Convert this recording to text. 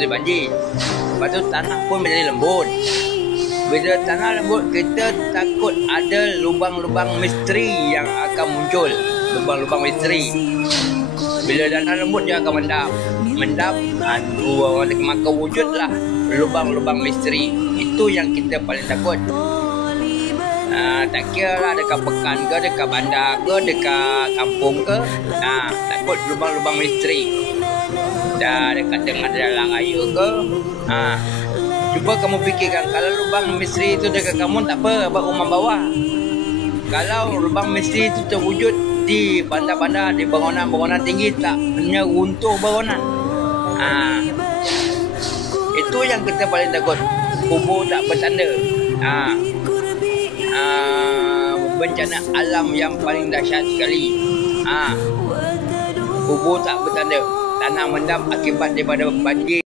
dari banjir. Lepas tu tanah pun menjadi lembut. Bila tanah lembut, kita takut ada lubang-lubang misteri yang akan muncul. Lubang-lubang misteri. Bila tanah lembut, dia akan mendap, maka wujudlah lubang-lubang misteri. Itu yang kita paling takut. Tak kira lah dekat pekan ke, dekat bandar ke, dekat kampung ke, takut lubang-lubang misteri. Dah dekat tengah jalan raya ke, cuba kamu fikirkan, kalau lubang misteri itu dekat kamu tak apa, buat rumah bawah. Kalau lubang misteri itu terwujud di bandar-bandar, di bangunan-bangunan tinggi, tak hanya runtuh bangunan. Itu yang kita paling takut. Kubur tak bertanda. Bencana alam yang paling dahsyat sekali. Kubur tak bertanda. Tanah mendam akibat daripada banjir.